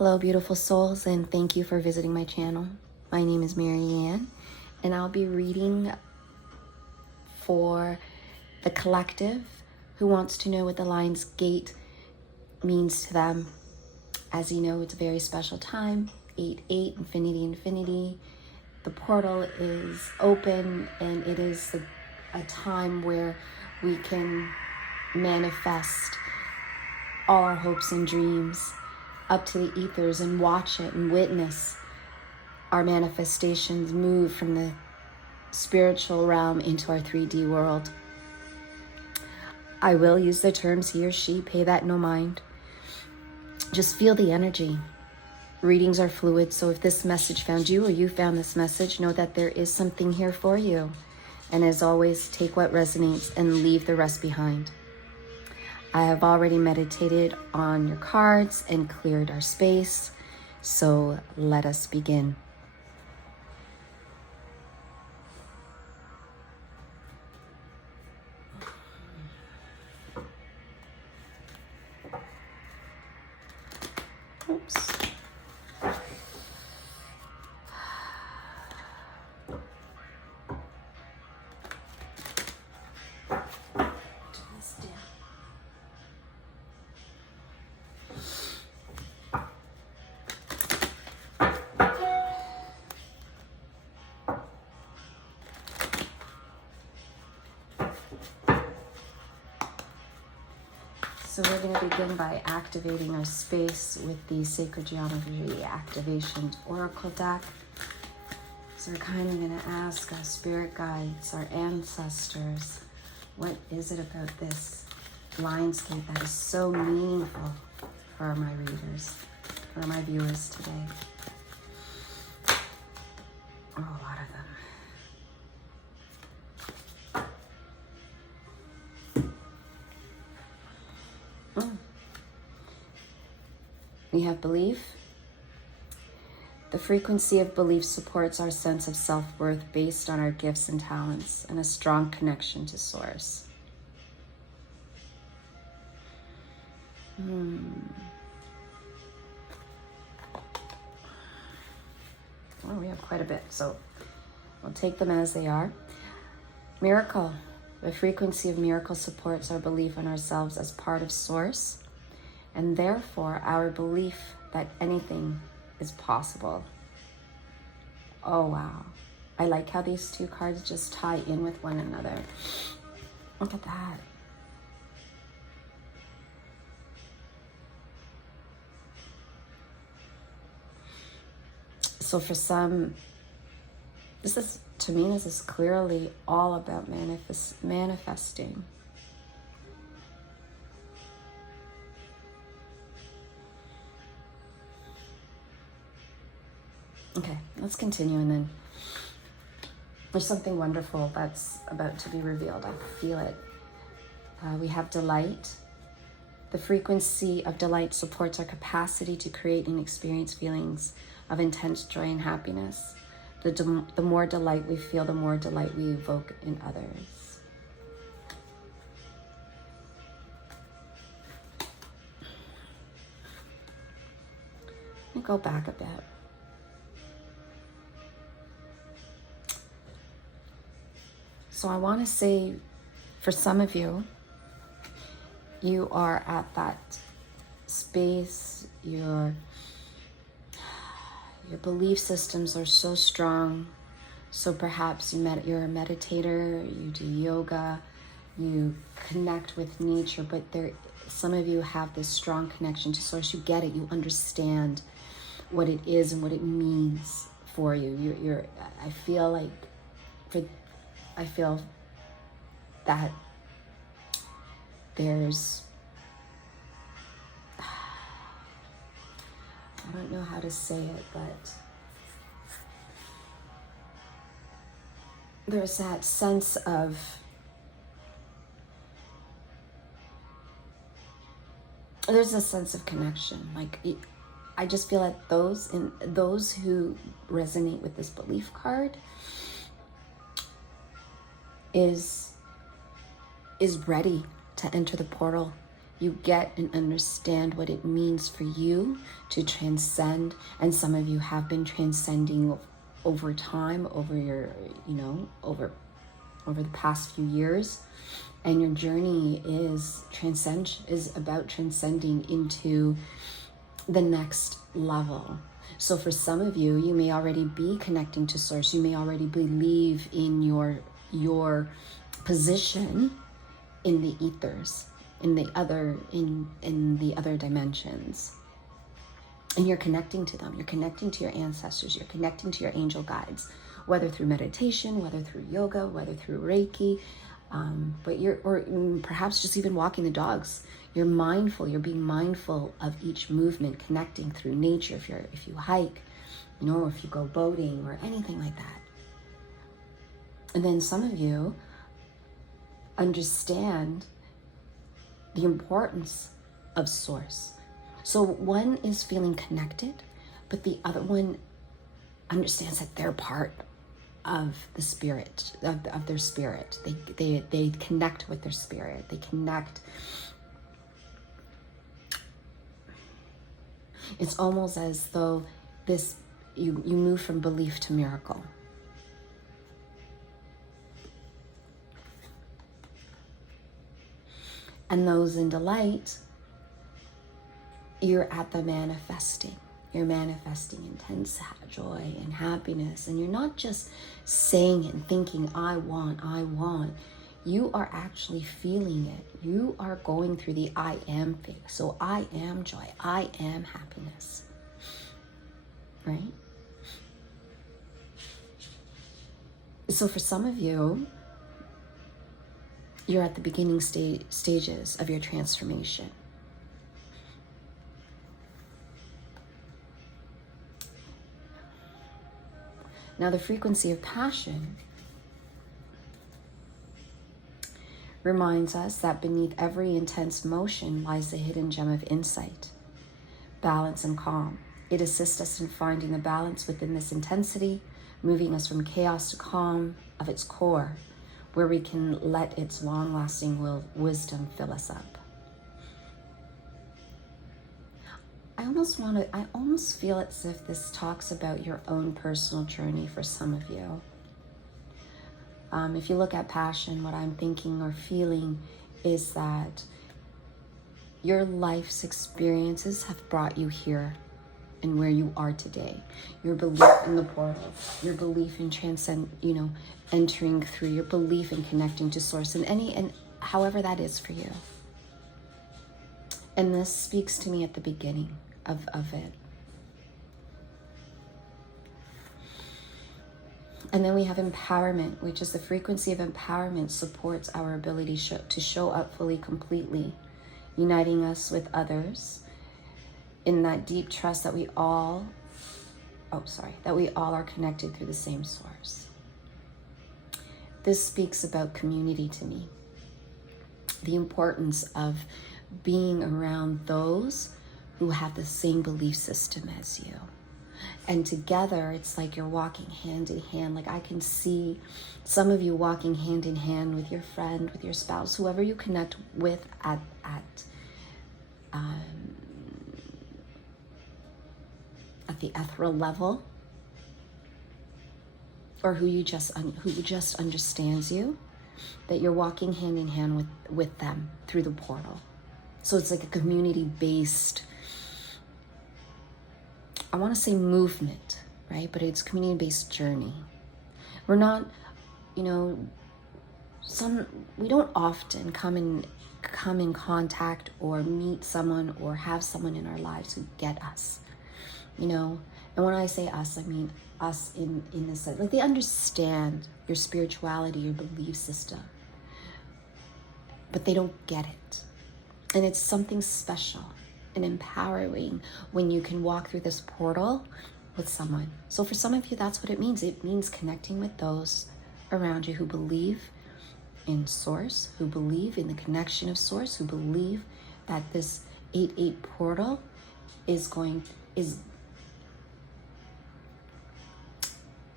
Hello, beautiful souls, and thank you for visiting my channel. My name is Marianne, and I'll be reading for the collective who wants to know what the Lion's Gate means to them. As you know, it's a very special time, 8/8, infinity. The portal is open, and it is a time where we can manifest all our hopes and dreams up to the ethers and watch it and witness our manifestations move from the spiritual realm into our 3D world. I will use the terms he or she, pay that no mind. Just feel the energy. Readings are fluid, so if this message found you or you found this message, know that there is something here for you. And as always, take what resonates and leave the rest behind. I have already meditated on your cards and cleared our space, so let us begin. Oops. So we're going to begin by activating our space with the Sacred Geometry Activation Oracle deck. So we're kind of going to ask our spirit guides, our ancestors, what is it about this Lion's Gate that is so meaningful for my readers, for my viewers today? Oh, a lot of them. We have belief. The frequency of belief supports our sense of self-worth based on our gifts and talents and a strong connection to Source. Well, we have quite a bit, so we'll take them as they are. Miracle. The frequency of miracle supports our belief in ourselves as part of Source, and therefore our belief that anything is possible. Oh, wow. I like how these two cards just tie in with one another. Look at that. So for some, this is clearly all about manifesting. Okay, let's continue, and then there's something wonderful that's about to be revealed. I feel it. We have delight. The frequency of delight supports our capacity to create and experience feelings of intense joy and happiness. The more delight we feel, the more delight we evoke in others. Let me go back a bit. So I want to say, for some of you, you are at that space, your belief systems are so strong. So perhaps you're a meditator, you do yoga, you connect with nature, but some of you have this strong connection to Source. You get it, you understand what it is and what it means for you. I feel that there's, I don't know how to say it, but there's that sense of, there's a sense of connection. Like, I just feel like those who resonate with this belief card is ready to enter the portal you get and understand what it means for you to transcend. And some of you have been transcending over time, over your, over the past few years. And your journey is about transcending into the next level. So for some of you, you may already be connecting to source. You may already believe in your position in the ethers, in the other dimensions. And you're connecting to them. You're connecting to your ancestors. You're connecting to your angel guides, whether through meditation, whether through yoga, whether through Reiki, or perhaps just even walking the dogs. You're mindful. You're being mindful of each movement, connecting through nature. If you hike, or if you go boating or anything like that. And then some of you understand the importance of source. So one is feeling connected, but the other one understands that they're part of the spirit, of their spirit. They connect with their spirit. They connect. It's almost as though you move from belief to miracle. And those in delight, you're at the manifesting. You're manifesting intense joy and happiness. And you're not just saying and thinking, I want. You are actually feeling it. You are going through the I am phase. So I am joy. I am happiness. Right? So for some of you, you're at the beginning stages of your transformation. Now, the frequency of passion reminds us that beneath every intense motion lies the hidden gem of insight, balance, and calm. It assists us in finding the balance within this intensity, moving us from chaos to calm of its core, where we can let its long-lasting wisdom fill us up. I almost feel as if this talks about your own personal journey for some of you. If you look at passion, what I'm thinking or feeling is that your life's experiences have brought you here and where you are today. Your belief in the portal, your belief in entering through, your belief in connecting to source, and however that is for you. And this speaks to me at the beginning of it. And then we have empowerment, which is the frequency of empowerment supports our ability to show up fully, completely, uniting us with others in that deep trust that we all are connected through the same source. This speaks about community to me. The importance of being around those who have the same belief system as you. And together, it's like you're walking hand in hand. Like I can see some of you walking hand in hand with your friend, with your spouse, whoever you connect with at the ethereal level, or who just understands you, that you're walking hand in hand with them through the portal. So it's like a community-based, I want to say movement, right? But it's community-based journey. We're not, we don't often come in contact or meet someone or have someone in our lives who get us, And when I say us, I mean us in the sense, like they understand your spirituality, your belief system, but they don't get it. And it's something special and empowering when you can walk through this portal with someone. So for some of you, that's what it means. It means connecting with those around you who believe in source, who believe in the connection of source, who believe that this 8-8 portal is going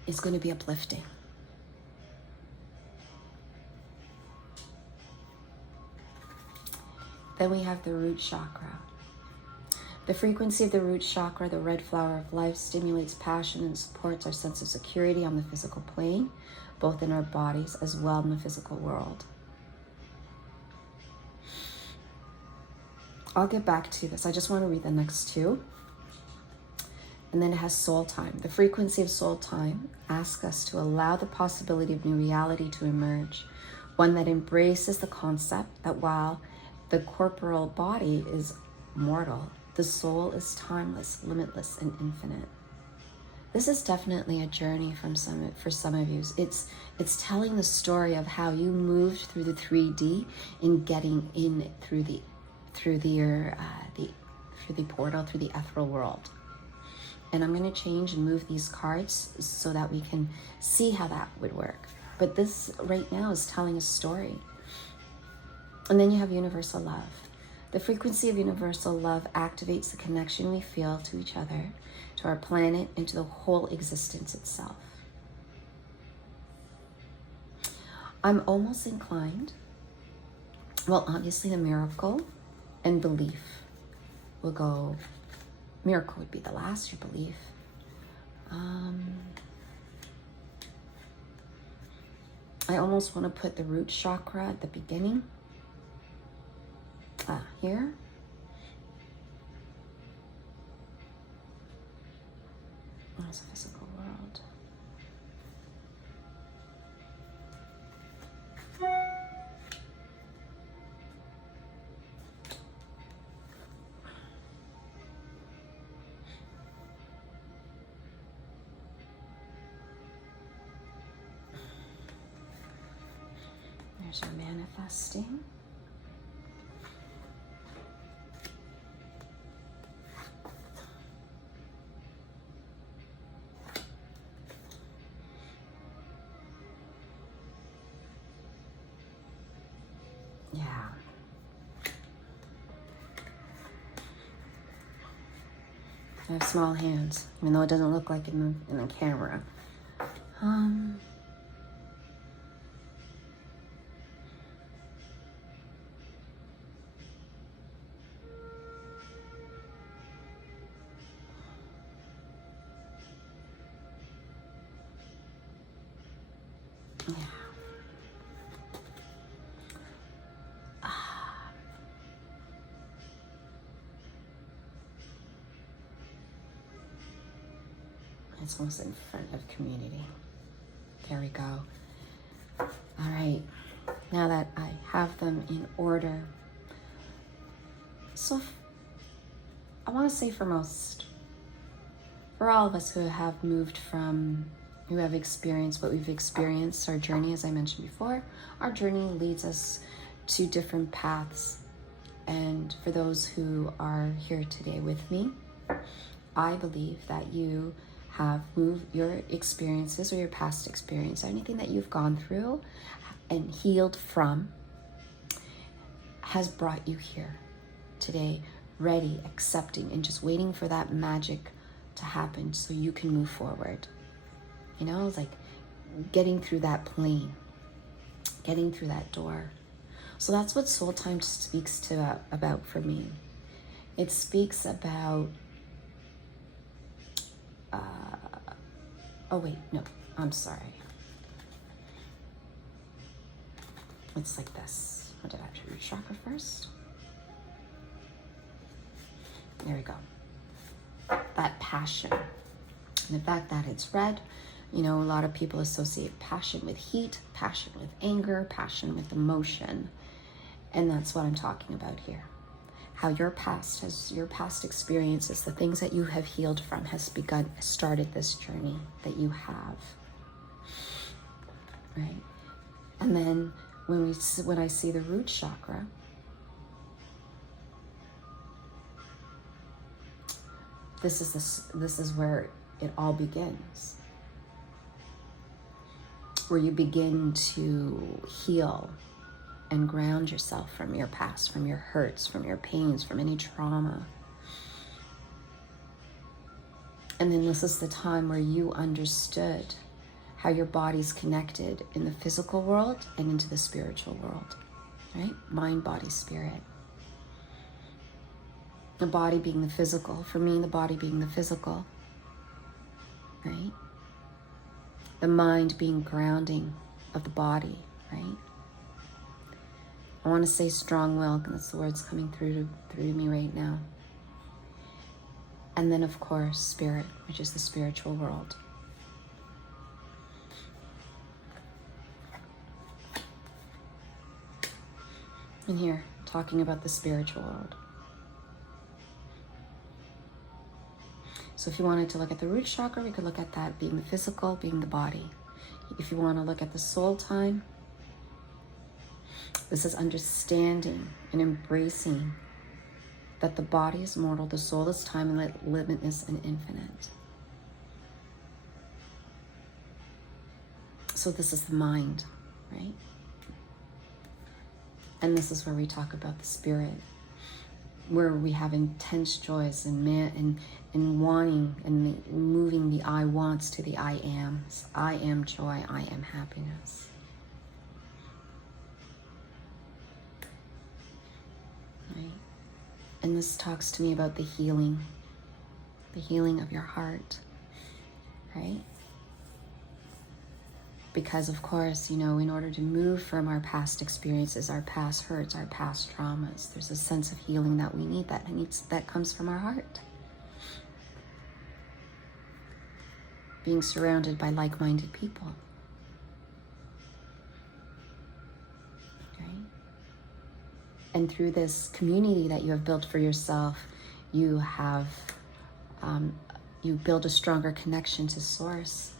to be uplifting. Then we have the root chakra. The frequency of the root chakra, the red flower of life, stimulates passion and supports our sense of security on the physical plane, both in our bodies as well in the physical world. I'll get back to this. I just want to read the next two. And then it has soul time. The frequency of soul time asks us to allow the possibility of new reality to emerge, one that embraces the concept that while the corporal body is mortal, the soul is timeless, limitless, and infinite. This is definitely a journey for some of you. It's telling the story of how you moved through the 3D in getting in through the portal, through the ethereal world. And I'm going to change and move these cards so that we can see how that would work. But this right now is telling a story. And then you have universal love. The frequency of universal love activates the connection we feel to each other, to our planet, and to the whole existence itself. I'm almost inclined, well, obviously the miracle and belief will go, miracle would be the last, your belief. I almost want to put the root chakra at the beginning. Here. That's a physical world. There's your manifesting. Yeah. I have small hands, even though it doesn't look like in the camera. Yeah. It's almost in front of community. There we go. All right. Now that I have them in order. So I want to say for all of us who have moved from, who have experienced what we've experienced, our journey, as I mentioned before, our journey leads us to different paths. And for those who are here today with me, I believe that you have moved your experiences or your past experience, anything that you've gone through and healed from, has brought you here today, ready, accepting, and just waiting for that magic to happen so you can move forward. You know, it's like getting through that plane, getting through that door. So that's what soul time speaks about for me. It speaks about oh wait, no, I'm sorry. It's like this. What did I have to root chakra first? There we go. That passion. And the fact that it's red, you know, a lot of people associate passion with heat, passion with anger, passion with emotion. And that's what I'm talking about here. How your past experiences, the things that you have healed from, started this journey that you have, right? And then when I see the root chakra, this is where it all begins, where you begin to heal and ground yourself from your past, from your hurts, from your pains, from any trauma. And then this is the time where you understood how your body's connected in the physical world and into the spiritual world, right? Mind, body, spirit. The body being the physical. For me, the body being the physical, right? The mind being grounding of the body, right? I want to say strong will, because that's the words coming through to me right now. And then, of course, spirit, which is the spiritual world. And here, talking about the spiritual world. So if you wanted to look at the root chakra, we could look at that being the physical, being the body. If you want to look at the soul time, this is understanding and embracing that the body is mortal, the soul is time, and limitless and infinite. So this is the mind, right? And this is where we talk about the spirit, where we have intense joys and wanting and moving the I wants to the I ams. I am joy, I am happiness. Right? And this talks to me about the healing of your heart, right? Because of course, you know, in order to move from our past experiences, our past hurts, our past traumas, there's a sense of healing that we need that comes from our heart. Being surrounded by like-minded people. Okay? And through this community that you have built for yourself, you have, you build a stronger connection to Source,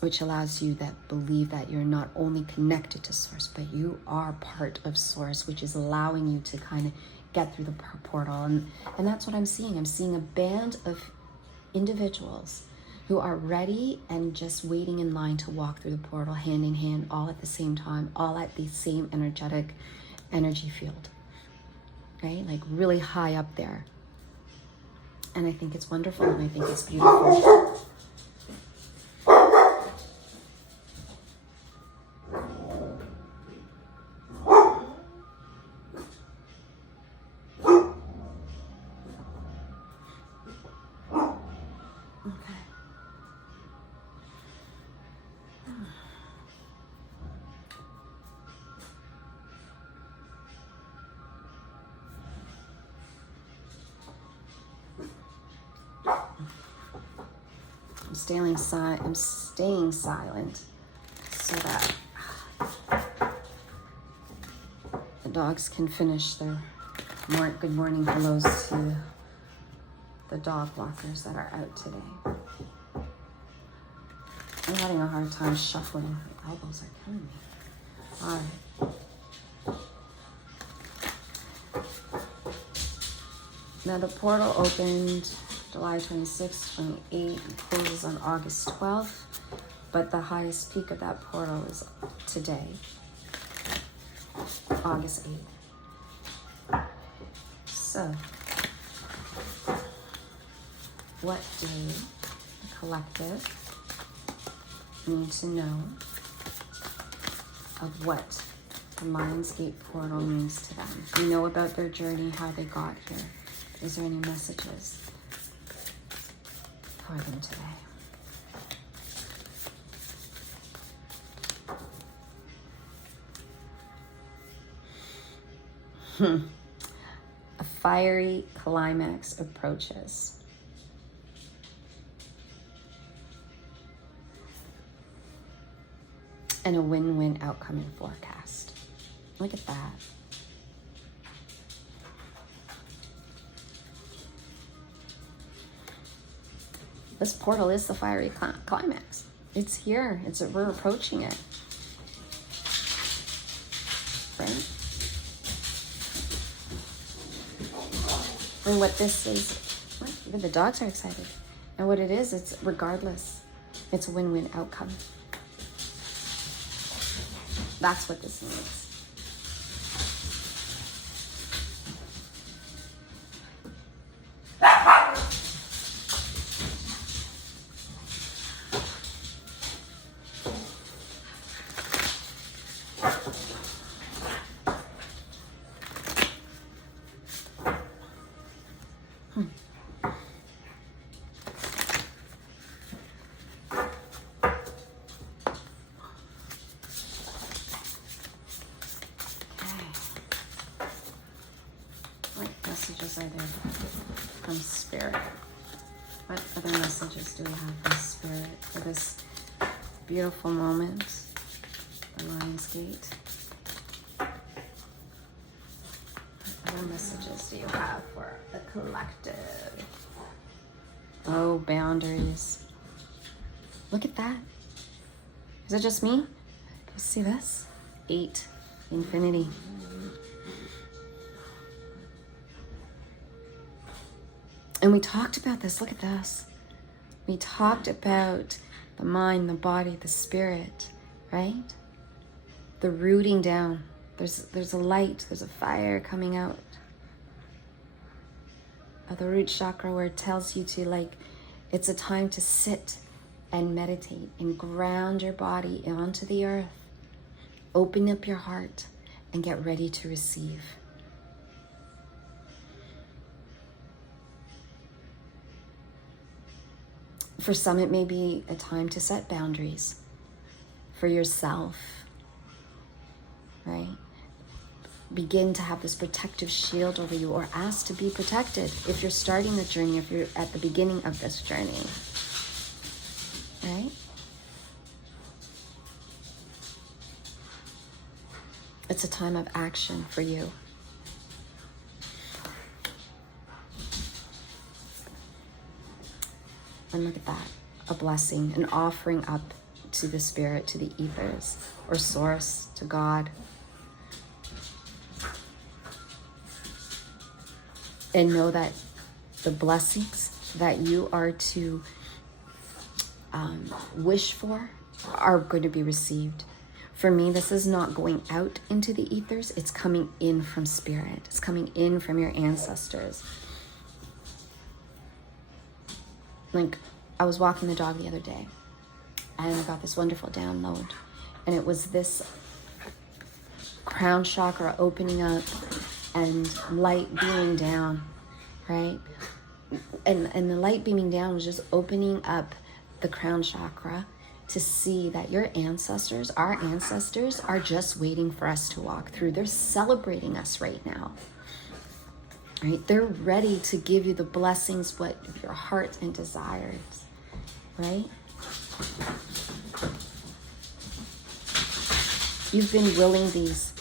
which allows you that believe that you're not only connected to Source, but you are part of Source, which is allowing you to kind of get through the portal. And that's what I'm seeing. I'm seeing a band of individuals who are ready and just waiting in line to walk through the portal hand in hand, all at the same time, all at the same energy field, right? Like really high up there. And I think it's wonderful, and I think it's beautiful. I'm staying silent so that the dogs can finish their good morning hellos to the dog walkers that are out today. I'm having a hard time shuffling. My elbows are killing me. All right. Now the portal opened July 26th, 28th, and closes on August 12th, but the highest peak of that portal is today, August 8th. So, what do the collective need to know of what the Lionsgate portal means to them? We know about their journey, how they got here. Is there any messages for them today? A fiery climax approaches. And a win-win outcome in forecast. Look at that. This portal is the fiery climax. It's here. We're approaching it. Right? And what this is, even the dogs are excited. And what it is, it's regardless. It's a win-win outcome. That's what this means. messages are there from Spirit? What other messages do we have from Spirit for this beautiful moment, the Lionsgate? What other messages do you have for the collective? Oh, boundaries. Look at that. Is it just me? Can you see this? 8, infinity. And we talked about this. Look at this. We talked about the mind, the body, the spirit, right? The rooting down. There's a light, there's a fire coming out of the root chakra where it tells you to, like, it's a time to sit and meditate and ground your body onto the earth. Open up your heart and get ready to receive. For some, it may be a time to set boundaries for yourself, right? Begin to have this protective shield over you, or ask to be protected if you're starting the journey, if you're at the beginning of this journey, right? It's a time of action for you. And look at that, a blessing, an offering up to the spirit, to the ethers, or source, to God. And know that the blessings that you are to wish for are going to be received. For me, this is not going out into the ethers, it's coming in from spirit. It's coming in from your ancestors. Like, I was walking the dog the other day and I got this wonderful download, and it was this crown chakra opening up and light beaming down, right? And the light beaming down was just opening up the crown chakra to see that your ancestors, our ancestors, are just waiting for us to walk through. They're celebrating us right now. Right? They're ready to give you the blessings, what your heart and desires, right? You've been willing these.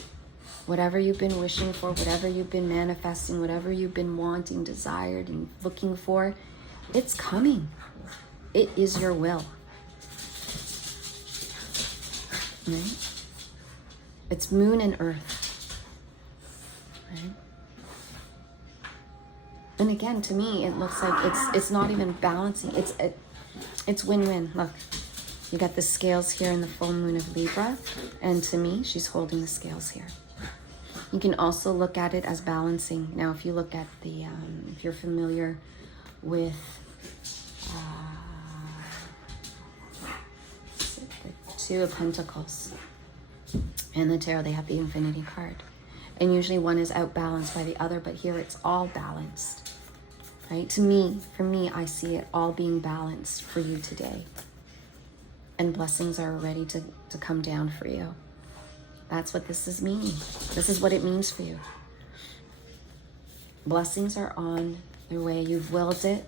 Whatever you've been wishing for, whatever you've been manifesting, whatever you've been wanting, desired, and looking for, it's coming. It is your will. Right? It's moon and earth. Right? And again, to me, it looks like it's not even balancing. It's win-win. Look, you got the scales here in the full moon of Libra, and to me, she's holding the scales here. You can also look at it as balancing. Now, if you look at the, if you're familiar with the Two of Pentacles and the Tarot, they have the Infinity card. And usually one is outbalanced by the other, but here it's all balanced, right? To me, for me, I see it all being balanced for you today. And blessings are ready to come down for you. That's what this is meaning. This is what it means for you. Blessings are on their way. You've willed it.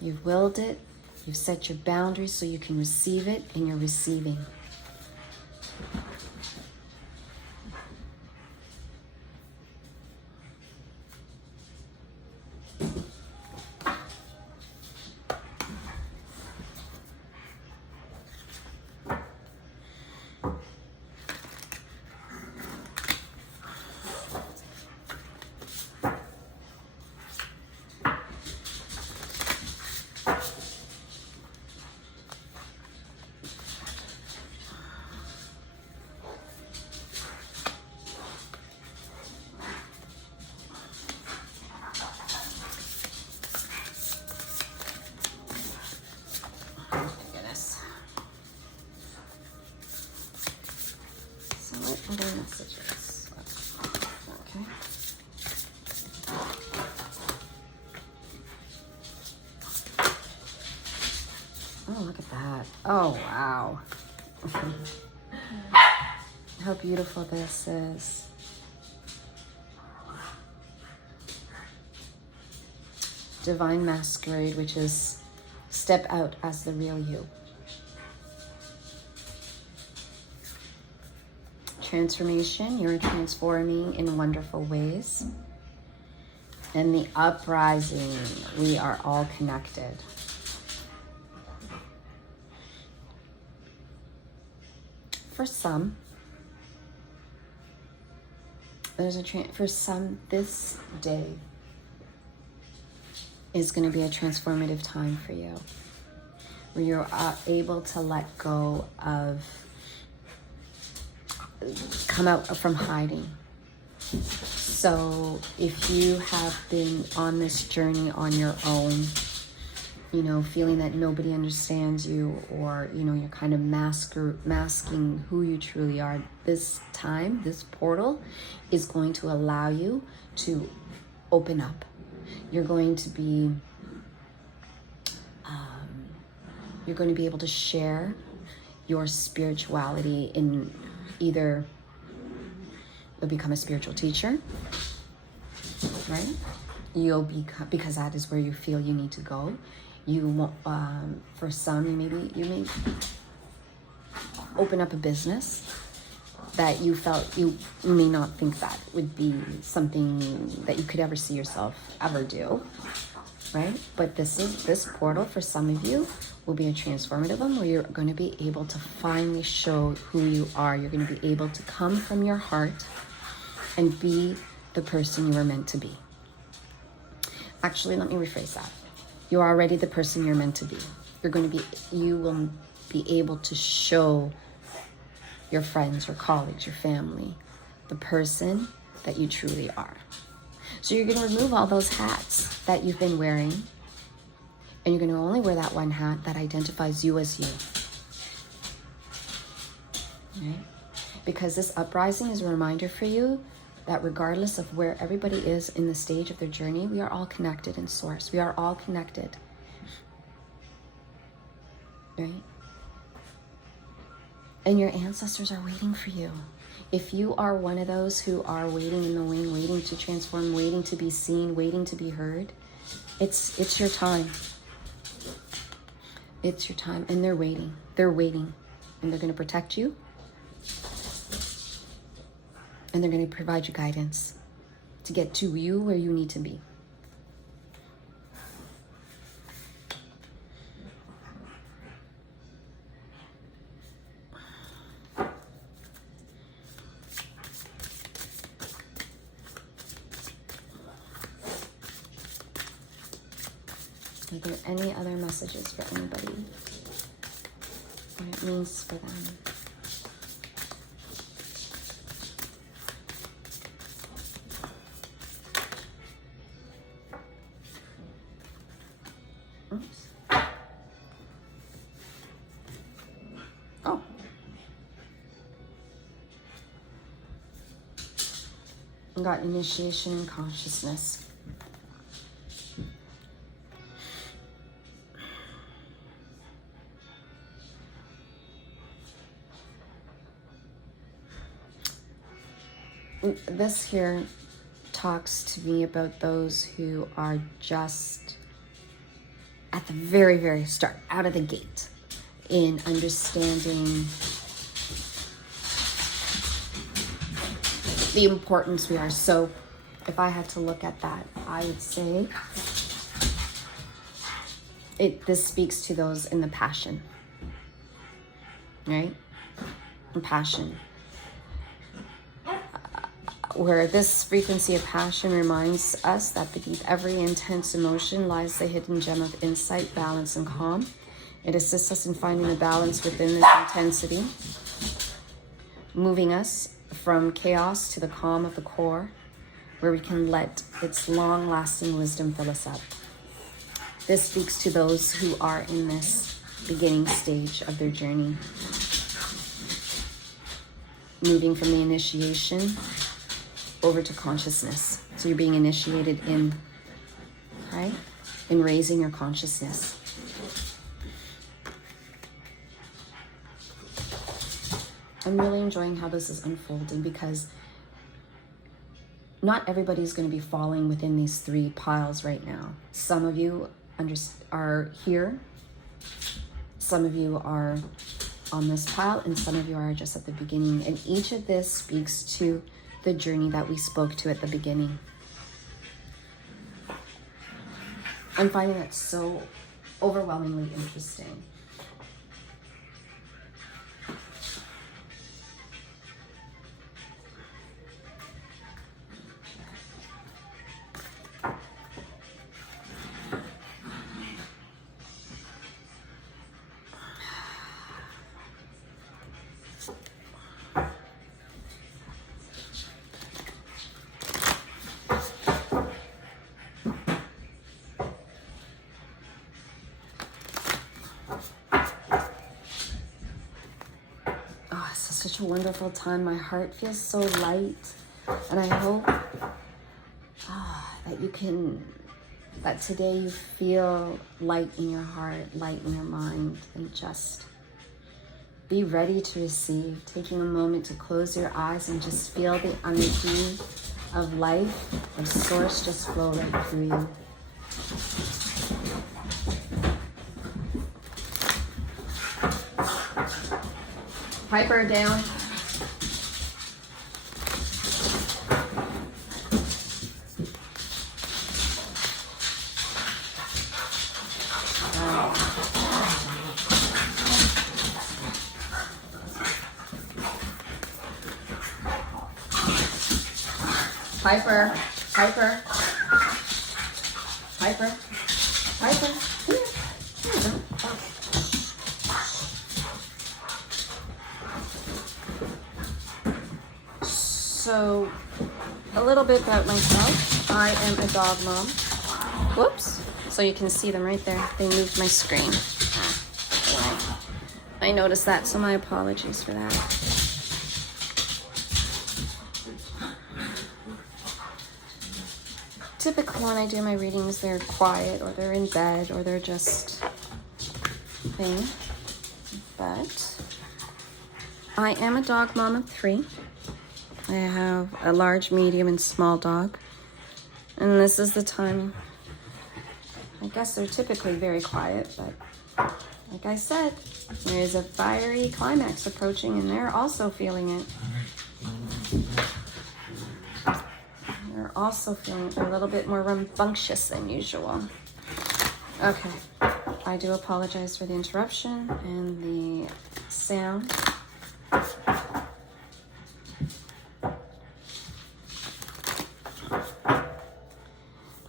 You've willed it. You've set your boundaries so you can receive it, and you're receiving. Other messages. Okay. Oh, look at that. Oh, wow. How beautiful this is. divine masquerade, which is step out as the real you. Transformation, you're transforming in wonderful ways. And the uprising, we are all connected. For some, for some, this day is going to be a transformative time for you, where you're able to let go of, come out from hiding. So if you have been on this journey on your own, you know, feeling that nobody understands you, or, you know, you're kind of masking who you truly are, this time, this portal is going to allow you to open up. You're going to be able to share your spirituality in either you'll become a spiritual teacher, right? You'll become, because that is where you feel you need to go. You want, for some, you may open up a business that you felt you may not think that would be something that you could ever see yourself ever do, right? But this portal for some of you will be a transformative one, where you're going to be able to finally show who you are. You're going to be able to come from your heart and be the person you were meant to be. Actually, let me rephrase that. You're already the person you're meant to be. You will be able to show your friends, your colleagues, your family, the person that you truly are. So you're going to remove all those hats that you've been wearing, and you're going to only wear that one hat that identifies you as you. Right? Because this uprising is a reminder for you that regardless of where everybody is in the stage of their journey, we are all connected in source. We are all connected. Right? And your ancestors are waiting for you. If you are one of those who are waiting in the wing, waiting to transform, waiting to be seen, waiting to be heard, it's your time. It's your time, and they're waiting. They're waiting, and they're going to protect you. And they're going to provide you guidance to get to you where you need to be. Are there any other messages for anybody? What it means for them? Oops. Oh. I got initiation and consciousness. This here talks to me about those who are just at the very, very start, out of the gate, in understanding the importance we are. So if I had to look at that, I would say this speaks to those in the passion, right? And passion. Where this frequency of passion reminds us that beneath every intense emotion lies the hidden gem of insight, balance, and calm. It assists us in finding the balance within this intensity, moving us from chaos to the calm of the core, where we can let its long-lasting wisdom fill us up. This speaks to those who are in this beginning stage of their journey, moving from the initiation over to consciousness. So you're being initiated in, right? In raising your consciousness. I'm really enjoying how this is unfolding, because not everybody's going to be falling within these three piles right now. Some of you are here. Some of you are on this pile, and some of you are just at the beginning. And each of this speaks to the journey that we spoke to at the beginning. I'm finding that so overwhelmingly interesting. Such a wonderful time. My heart feels so light, and I hope that today you feel light in your heart, light in your mind, and just be ready to receive. Taking a moment to close your eyes and just feel the energy of life, of source, just flow right through you. Piper down. Piper, Piper, Piper, Piper. Here. Here you go. Oh. So, a little bit about myself. I am a dog mom. Whoops. So you can see them right there. They moved my screen. I noticed that, so my apologies for that. Typically when I do my readings, they're quiet, or they're in bed, or they're just thing. But I am a dog mom of 3. I have a large, medium, and small dog. And this is the time, I guess they're typically very quiet, but like I said, there is a fiery climax approaching, and they're also feeling it. They're also feeling a little bit more rambunctious than usual. Okay, I do apologize for the interruption and the sound.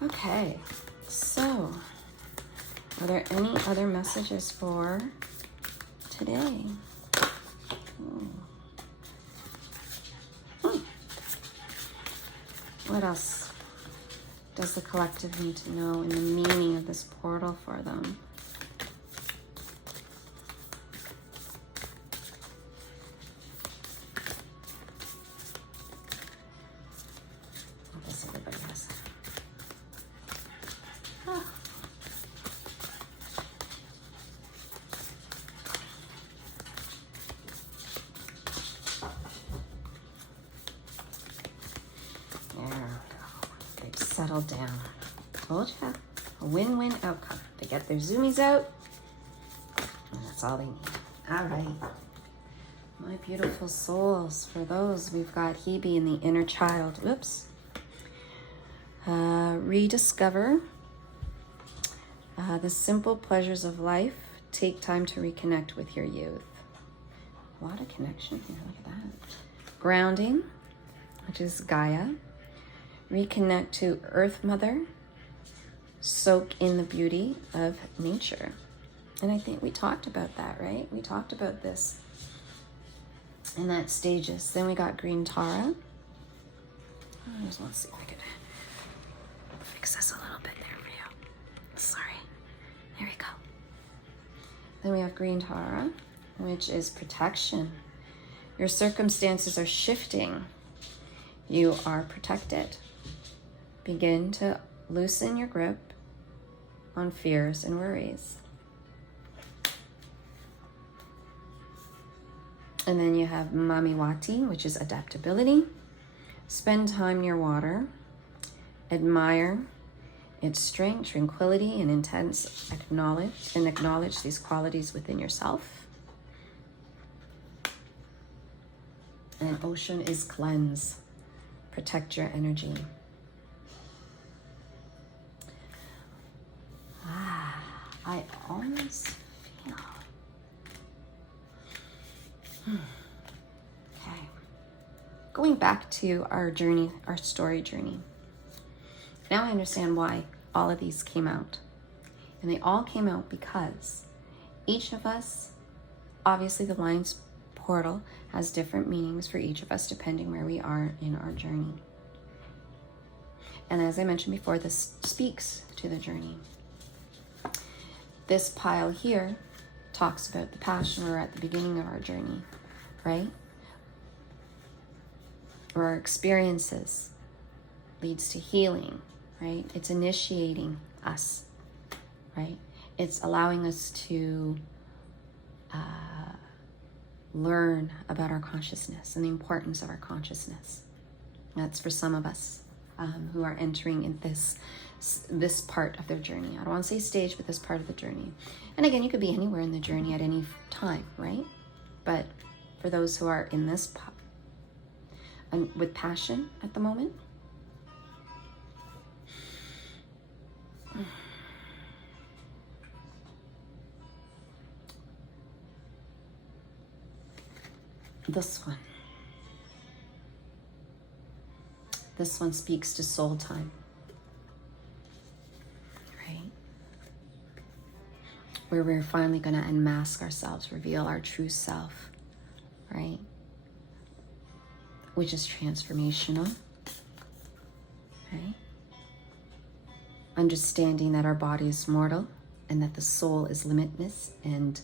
Okay, so are there any other messages for today? What else does the collective need to know in the meaning of this portal for them? I guess everybody has that. Settle down. Told ya. A win-win outcome. They get their zoomies out, and that's all they need. All right. My beautiful souls. For those, we've got Hebe in the inner child. Whoops. Rediscover the simple pleasures of life. Take time to reconnect with your youth. A lot of connection here. Look at that. Grounding, which is Gaia. Reconnect to Earth Mother. Soak in the beauty of nature. And I think we talked about that, right? We talked about this in that stages. Then we got Green Tara. Let's see if I could fix this a little bit there for you. Sorry. There we go. Then we have Green Tara, which is protection. Your circumstances are shifting. You are protected. Begin to loosen your grip on fears and worries. And then you have Mamiwati, which is adaptability. Spend time near water. Admire its strength, tranquility, and intense acknowledge these qualities within yourself. And an ocean is cleanse. Protect your energy. I almost feel. Okay. Going back to our journey, our story journey. Now I understand why all of these came out. And they all came out because each of us, obviously the Lion's portal has different meanings for each of us depending where we are in our journey. And as I mentioned before, this speaks to the journey. This pile here talks about the passion. We're at the beginning of our journey, right? Or our experiences leads to healing, right? It's initiating us, right? It's allowing us to learn about our consciousness and the importance of our consciousness. That's for some of us who are entering in this part of their journey. I don't want to say stage, but this part of the journey. And again, you could be anywhere in the journey at any time, right? But for those who are in this and with passion at the moment, this one speaks to soul time, right? Where we're finally going to unmask ourselves, reveal our true self, right? Which is transformational, right? Understanding that our body is mortal and that the soul is limitless and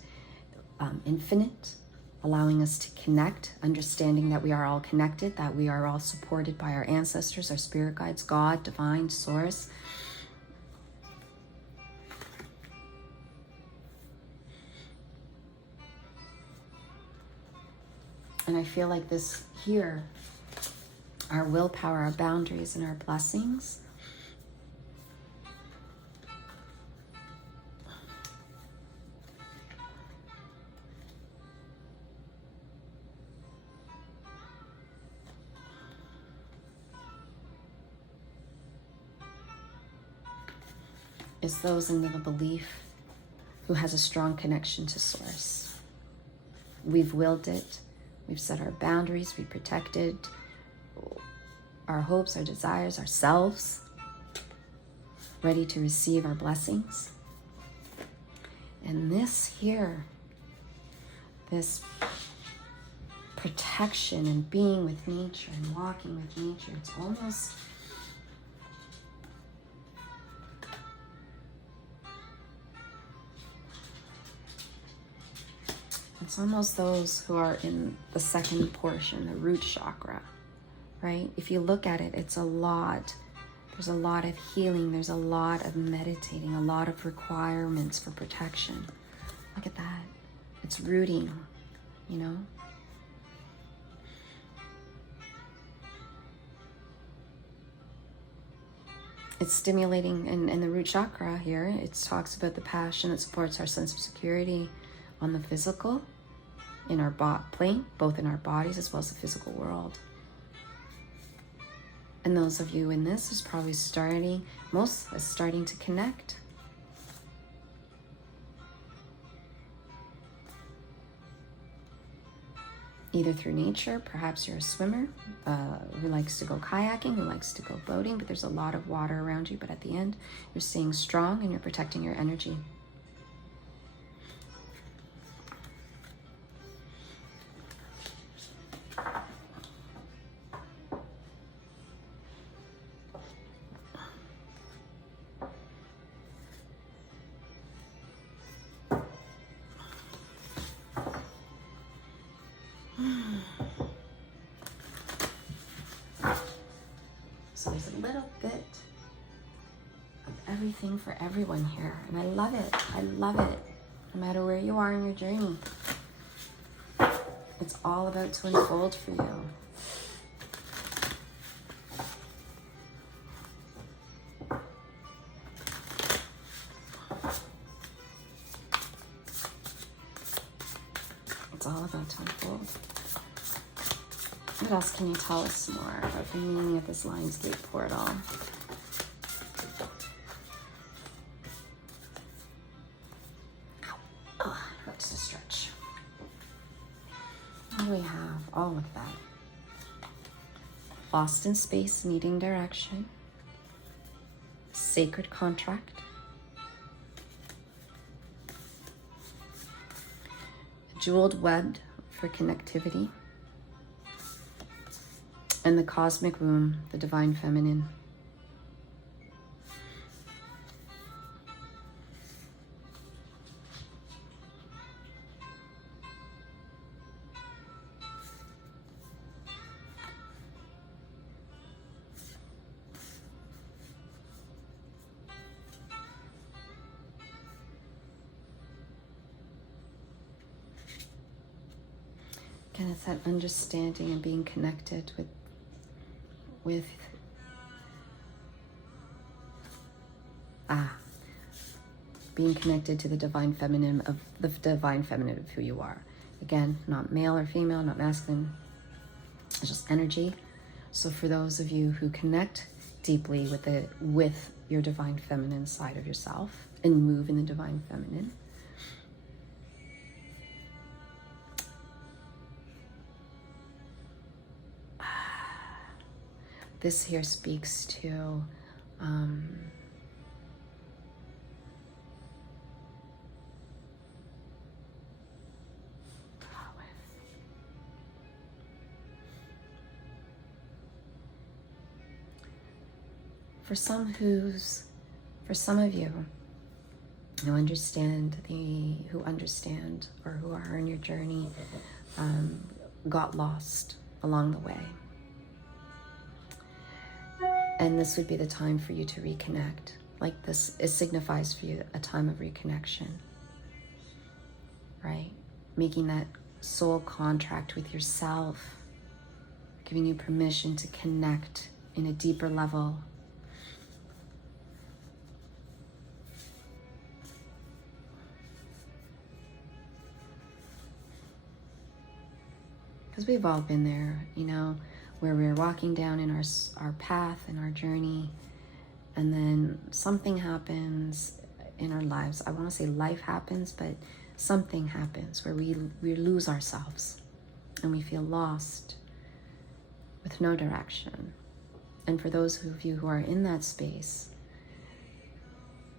infinite, allowing us to connect, understanding that we are all connected, that we are all supported by our ancestors, our spirit guides, God, divine, source. And I feel like this here, our willpower, our boundaries, and our blessings is those in the belief who has a strong connection to source. We've willed it. We've set our boundaries. We protected our hopes, our desires, ourselves, ready to receive our blessings. And this here, this protection and being with nature and walking with nature, it's almost those who are in the second portion, the root chakra, right? If you look at it, it's a lot. There's a lot of healing. There's a lot of meditating, a lot of requirements for protection. Look at that. It's rooting, you know? It's stimulating, and the root chakra here, it talks about the passion that supports our sense of security on the physical, in our plane, both in our bodies as well as the physical world. And those of you in this is probably starting to connect. Either through nature, perhaps you're a swimmer who likes to go kayaking, who likes to go boating, but there's a lot of water around you, but at the end, you're staying strong and you're protecting your energy. So there's a little bit of everything for everyone here. And I love it. I love it. No matter where you are in your journey, it's all about to unfold for you. What else can you tell us more about the meaning of this Lionsgate portal? Oh, it hurts to stretch. What do we have? All of that. Lost in space, needing direction. Sacred contract. Jeweled web for connectivity. And the cosmic womb, the divine feminine. Again, it's that understanding and being connected with being connected to the divine feminine of who you are. Again, not male or female, not masculine. It's just energy. So for those of you who connect deeply with your divine feminine side of yourself and move in the divine feminine, this here speaks to for some of you who understand or who are in your journey, got lost along the way. And this would be the time for you to reconnect. Like this, it signifies for you a time of reconnection, right? Making that soul contract with yourself, giving you permission to connect in a deeper level. Because we've all been there, you know, where we're walking down in our path and our journey, and then something happens in our lives. I want to say life happens, but something happens where we lose ourselves and we feel lost with no direction. And for those of you who are in that space,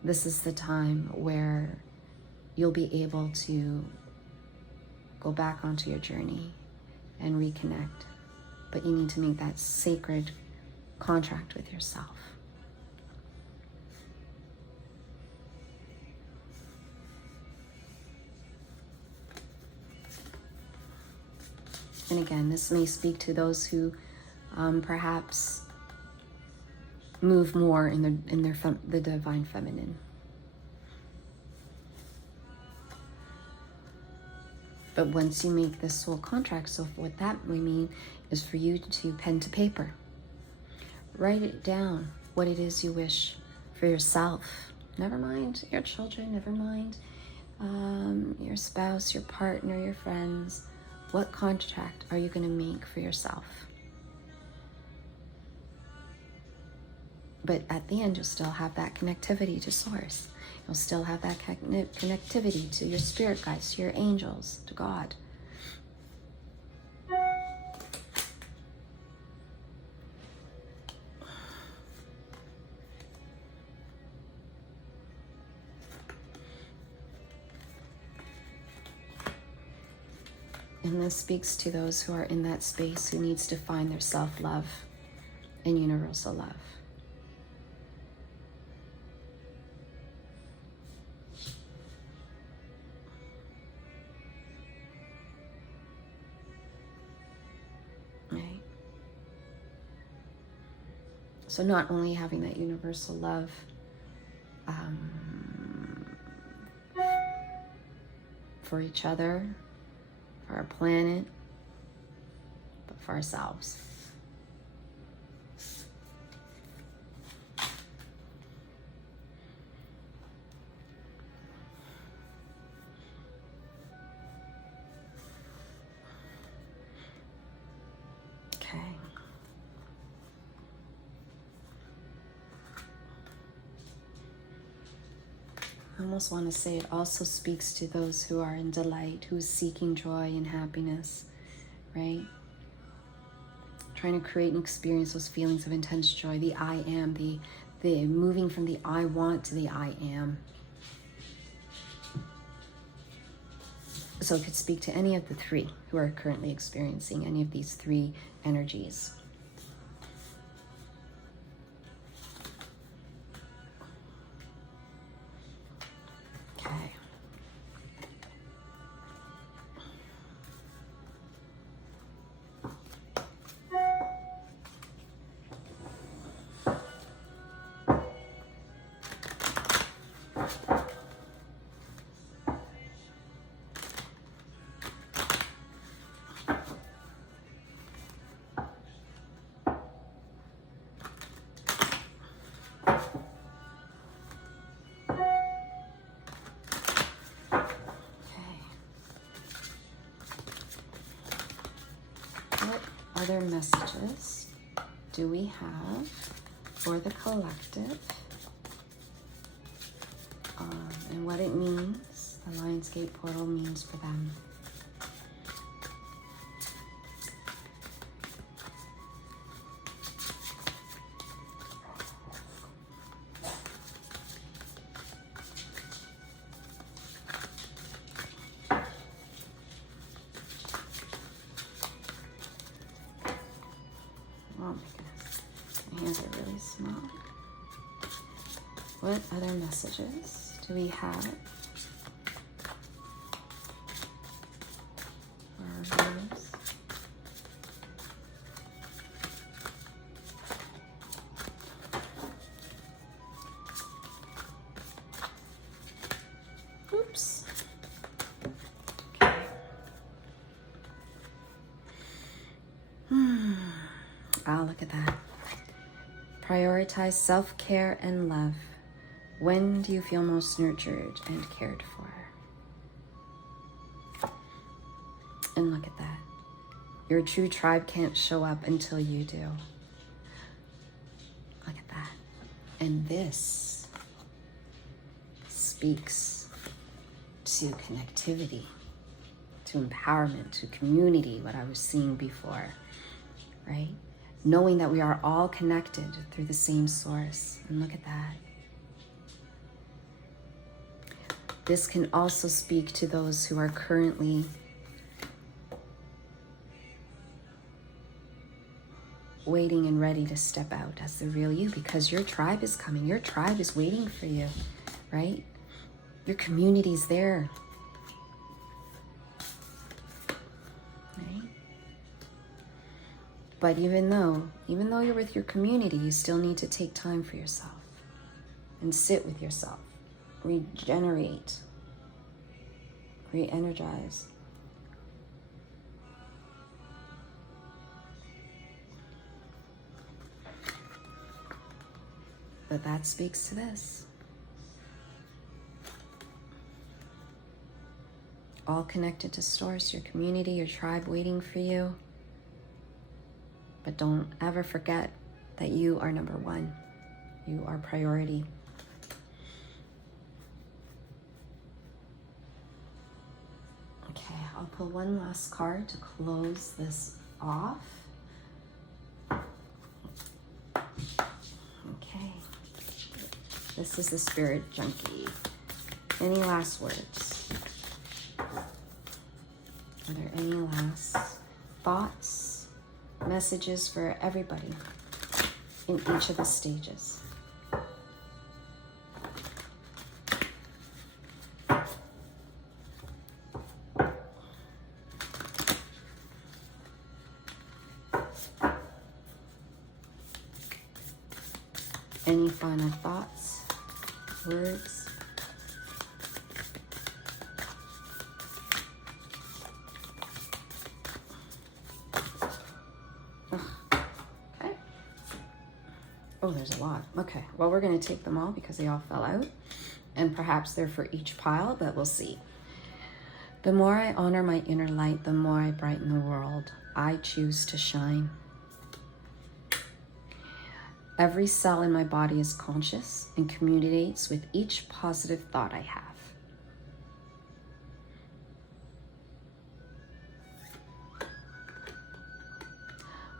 this is the time where you'll be able to go back onto your journey and reconnect. But you need to make that sacred contract with yourself. And again, this may speak to those who perhaps move more in the divine feminine. But once you make this soul contract, so what that may mean is for you to pen to paper. Write it down, what it is you wish for yourself. Never mind your children, never mind your spouse, your partner, your friends. What contract are you going to make for yourself? But at the end, you'll still have that connectivity to source. You'll still have that connectivity to your spirit guides, to your angels, to God. And this speaks to those who are in that space who needs to find their self-love and universal love. So not only having that universal love for each other, for our planet, but for ourselves. Okay. I almost want to say it also speaks to those who are in delight, who's seeking joy and happiness, right? Trying to create and experience those feelings of intense joy, the I am, the moving from the I want to the I am. So it could speak to any of the three who are currently experiencing any of these three energies. Okay. What other messages do we have for the collective, and what it means, the Lionsgate portal means for them? Oh my goodness, my hands are really small. What other messages do we have for our viewers? Oops. Okay. Ah, look at that. Prioritize self-care and love. When do you feel most nurtured and cared for? And look at that. Your true tribe can't show up until you do. Look at that. And this speaks to connectivity, to empowerment, to community, what I was seeing before, right? Knowing that we are all connected through the same source. And look at that. This can also speak to those who are currently waiting and ready to step out as the real you, because your tribe is coming. Your tribe is waiting for you, right? Your community's there. Right? But even though you're with your community, you still need to take time for yourself and sit with yourself. Regenerate, re-energize. But that speaks to this. All connected to source, your community, your tribe waiting for you. But don't ever forget that you are number one. You are priority. Okay, I'll pull one last card to close this off. Okay, this is the Spirit Junkie. Any last words? Are there any last thoughts, messages for everybody in each of the stages? Any final thoughts, words? Okay. Oh, there's a lot. Okay, well, we're going to take them all because they all fell out. And perhaps they're for each pile, but we'll see. The more I honor my inner light, the more I brighten the world. I choose to shine. Every cell in my body is conscious and communicates with each positive thought I have.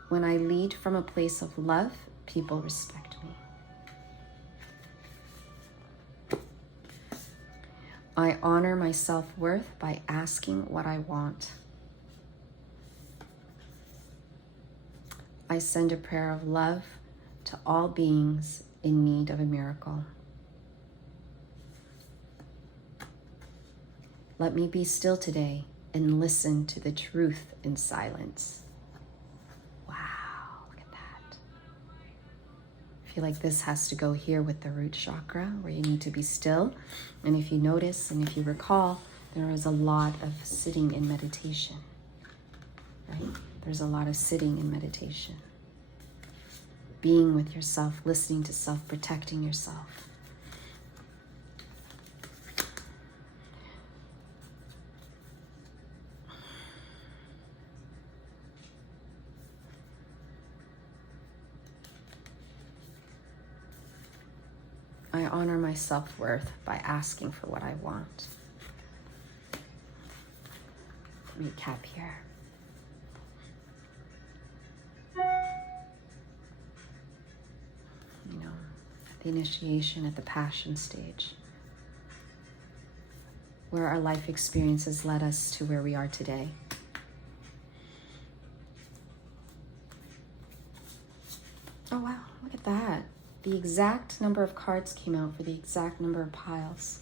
When I lead from a place of love, people respect me. I honor my self-worth by asking what I want. I send a prayer of love to all beings in need of a miracle. Let me be still today and listen to the truth in silence. Wow, look at that. I feel like this has to go here with the root chakra, where you need to be still. And if you notice and if you recall, there is a lot of sitting in meditation, right? There's a lot of sitting in meditation. Being with yourself, listening to self, protecting yourself. I honor my self-worth by asking for what I want. Recap here. You know, at the initiation, at the passion stage, where our life experiences led us to where we are today. Oh wow, look at that. The exact number of cards came out for the exact number of piles.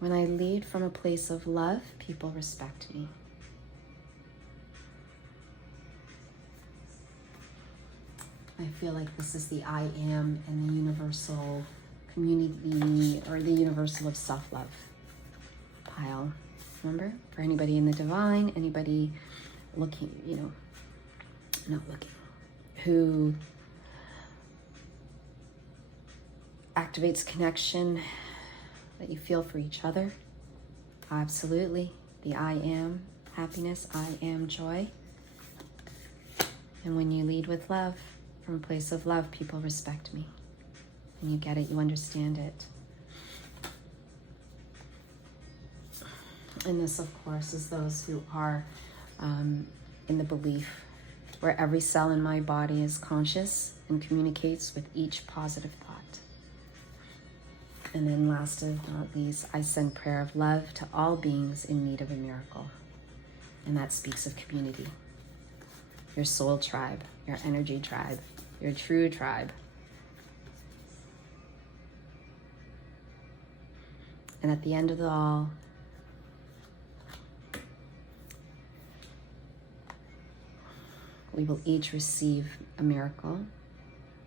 When I lead from a place of love, people respect me. I feel like this is the I am and the universal community, or the universal of self-love pile. Remember, for anybody in the divine, anybody looking, you know, not looking, who activates connection that you feel for each other. Absolutely. The I am happiness, I am joy. And when you lead with love, from a place of love, people respect me. And you get it, you understand it. And this, of course, is those who are in the belief where every cell in my body is conscious and communicates with each positive thought. And then last but not least, I send prayer of love to all beings in need of a miracle. And that speaks of community. Your soul tribe, your energy tribe, your true tribe. And at the end of it all, we will each receive a miracle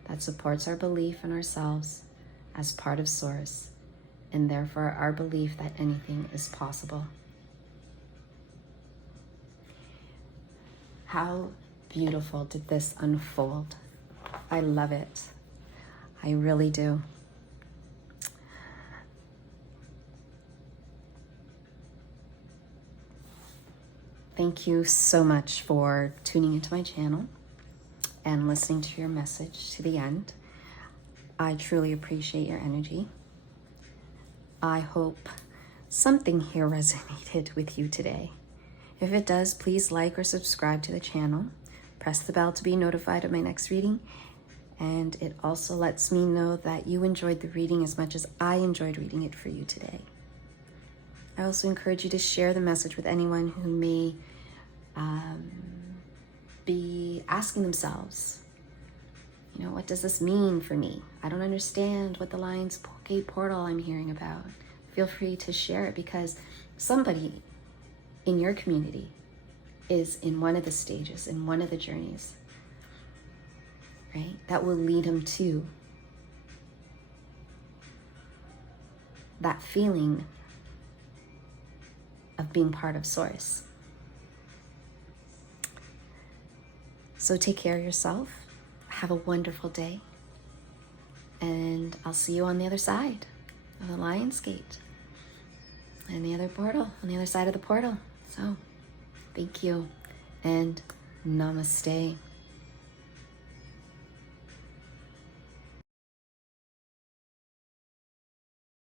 that supports our belief in ourselves as part of Source, and therefore our belief that anything is possible. How beautiful did this unfold? I love it. I really do. Thank you so much for tuning into my channel and listening to your message to the end. I truly appreciate your energy. I hope something here resonated with you today. If it does, please like or subscribe to the channel. Press the bell to be notified of my next reading. And it also lets me know that you enjoyed the reading as much as I enjoyed reading it for you today. I also encourage you to share the message with anyone who may be asking themselves, you know, what does this mean for me? I don't understand what the Lionsgate portal I'm hearing about. Feel free to share it, because somebody in your community is in one of the stages, in one of the journeys, right? That will lead them to that feeling of being part of Source. So take care of yourself. Have a wonderful day. And I'll see you on the other side of the Lionsgate. in the other portal, on the other side of the portal. So thank you and namaste.